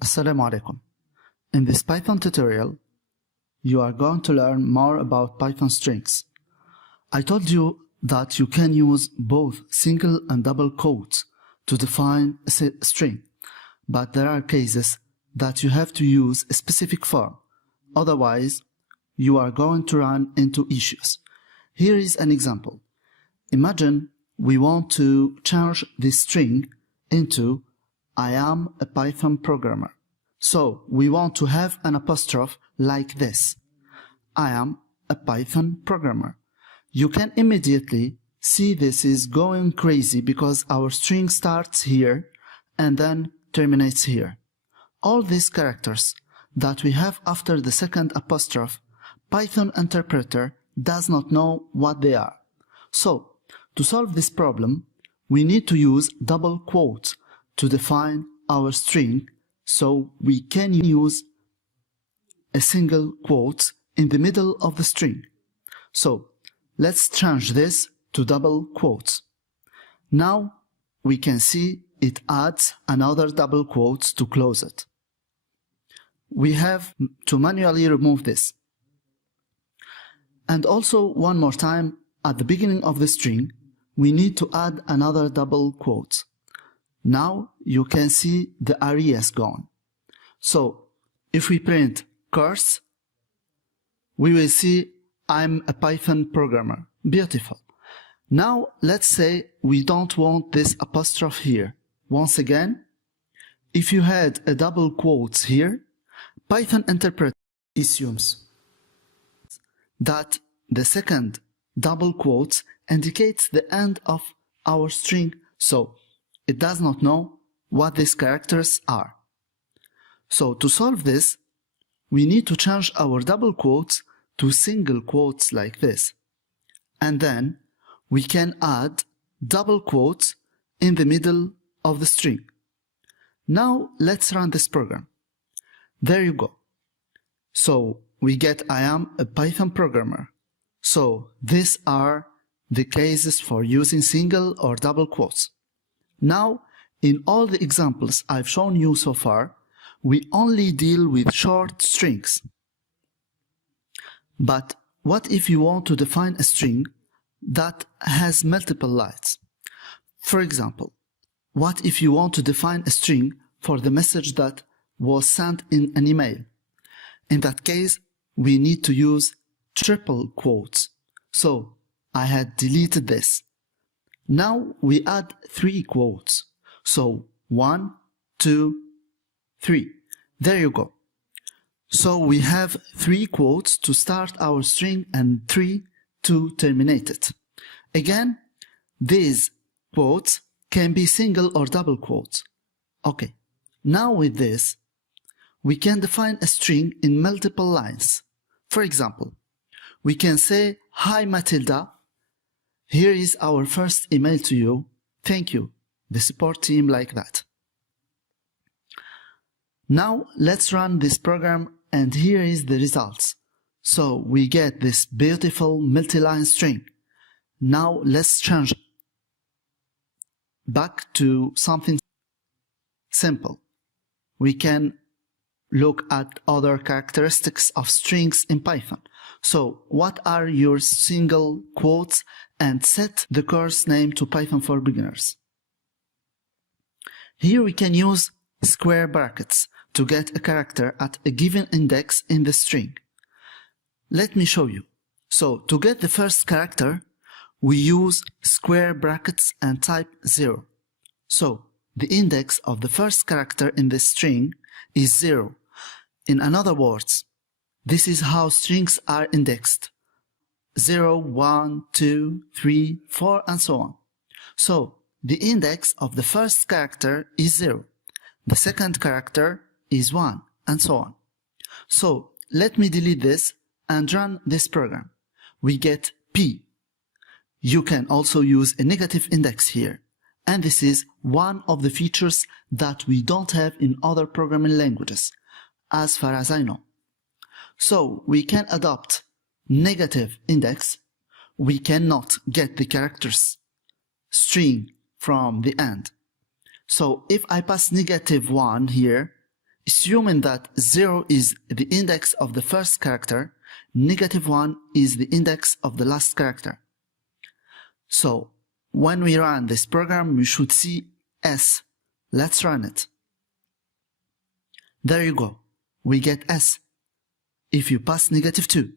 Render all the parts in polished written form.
Assalamu alaikum. In this Python tutorial, you are going to learn more about Python strings. I told you that you can use both single and double quotes to define a string, but there are cases that you have to use a specific form. Otherwise, you are going to run into issues. Here is an example. Imagine we want to change this string into I am a Python programmer. So we want to have an apostrophe like this. I am a Python programmer. You can immediately see this is going crazy because our string starts here and then terminates here. All these characters that we have after the second apostrophe, Python interpreter does not know what they are. So, to solve this problem, we need to use double quotes to define our string, so we can use a single quote in the middle of the string. So, let's change this to double quotes. Now, we can see it adds another double quotes to close it. We have to manually remove this. And also, one more time, at the beginning of the string, we need to add another double quote. Now you can see the array is gone. So if we print curse, we will see I'm a Python programmer. Beautiful. Now let's say we don't want this apostrophe here. Once again, if you had a double quotes here, Python interpreter assumes that the second double quotes indicates the end of our string, so it does not know what these characters are. So to solve this, we need to change our double quotes to single quotes like this. And then we can add double quotes in the middle of the string. Now let's run this program. There you go. So we get I am a Python programmer. So these are the cases for using single or double quotes. Now, in all the examples I've shown you so far, we only deal with short strings. But what if you want to define a string that has multiple lines? For example, what if you want to define a string for the message that was sent in an email? In that case, we need to use triple quotes. So I had deleted this. Now we add three quotes. So 1, 2, 3. There you go. So we have three quotes to start our string and 3 to terminate it. Again, these quotes can be single or double quotes. Okay. Now with this, we can define a string in multiple lines. For example, we can say, "Hi Matilda, here is our first email to you. Thank you." The support team like that. Now let's run this program and here is the results. So we get this beautiful multi-line string. Now let's change back to something simple. We can look at other characteristics of strings in Python. So what are your single quotes, and set the course name to Python for beginners. Here we can use square brackets to get a character at a given index in the string. Let me show you. So to get the first character, we use square brackets and type 0. So the index of the first character in the string is 0. In other words, this is how strings are indexed. 0, 1, 2, 3, 4, and so on. So the index of the first character is 0. The second character is 1, and so on. So let me delete this and run this program. We get P. You can also use a negative index here. And this is one of the features that we don't have in other programming languages, as far as I know. So we can adopt negative index. We cannot get the characters string from the end. So if I pass -1 here, assuming that 0 is the index of the first character, -1 is the index of the last character. So when we run this program, we should see S. Let's run it. There you go. We get S. If you pass -2,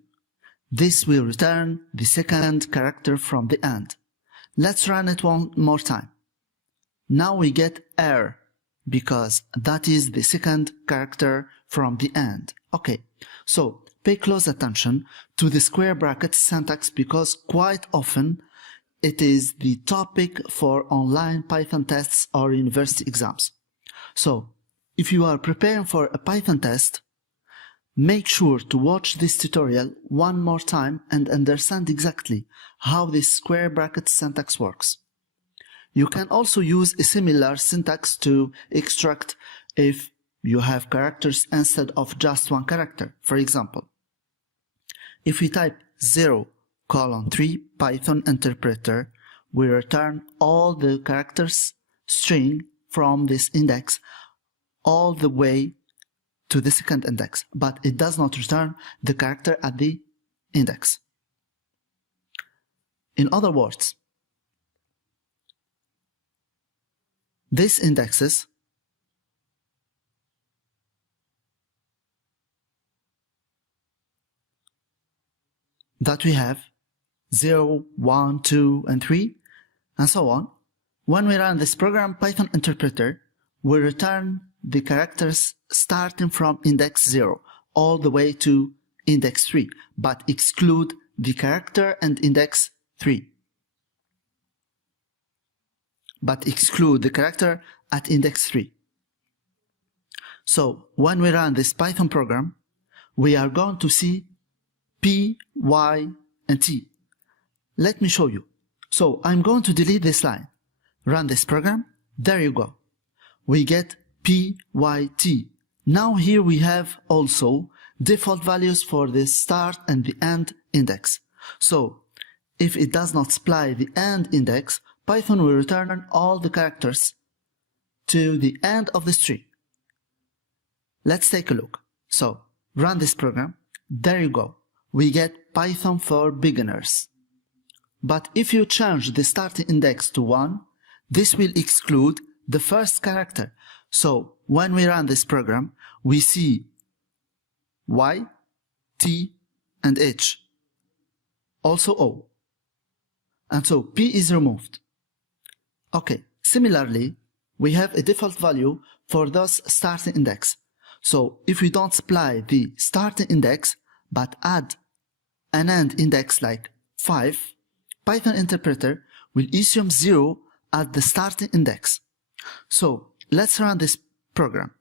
this will return the second character from the AND. Let's run it one more time. Now we get R, because that is the second character from the AND. Okay, so pay close attention to the square bracket syntax, because quite often it is the topic for online Python tests or university exams. So if you are preparing for a Python test, make sure to watch this tutorial one more time and understand exactly how this square bracket syntax works. You can also use a similar syntax to extract if you have characters instead of just one character. For example, if we type 0:3 Python interpreter, we return all the characters string from this index all the way to the second index, but it does not return the character at the index. In other words, these indexes that we have 0, 1, 2, and 3, and so on, when we run this program, Python interpreter will return the characters starting from index 0 all the way to index 3, but exclude the character and index 3. But exclude the character at index 3. So when we run this Python program, we are going to see P, Y, and T. Let me show you. So I'm going to delete this line. Run this program. There you go. We get P, Y, T. Now here we have also default values for the start and the end index. So if it does not supply the end index, Python will return all the characters to the end of the string. Let's take a look. So run this program. There you go. We get Python for beginners. But if you change the starting index to 1, this will exclude the first character. So when we run this program, we see Y, T, and H. Also O. And so P is removed. Okay, similarly, we have a default value for those starting index. So if we don't supply the starting index, but add an end index like 5, Python interpreter will assume 0 at the starting index. So let's run this program.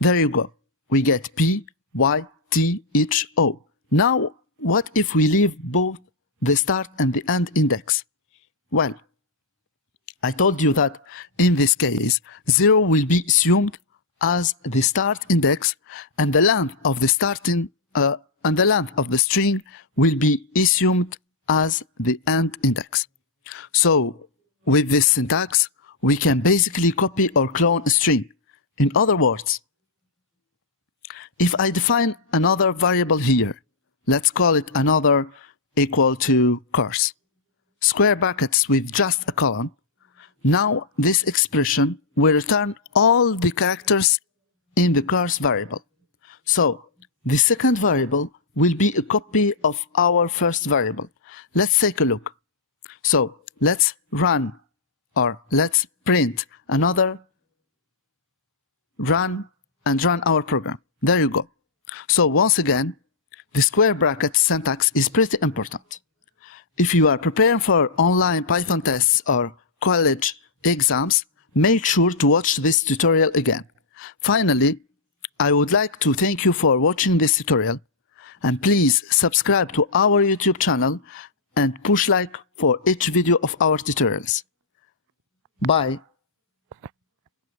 There you go. We get P, Y, T, H, O. Now, what if we leave both the start and the end index? Well, I told you that in this case, 0 will be assumed as the start index, and the length of the string will be assumed as the end index. So with this syntax, we can basically copy or clone a string. In other words, if I define another variable here, let's call it another equal to course, square brackets with just a colon, now this expression will return all the characters in the course variable. So the second variable will be a copy of our first variable. Let's take a look. So let's run, or let's print another run and run our program. There you go. So once again, the square bracket syntax is pretty important. If you are preparing for online Python tests or college exams, make sure to watch this tutorial again. Finally, I would like to thank you for watching this tutorial, and please subscribe to our YouTube channel and push like for each video of our tutorials. Bye.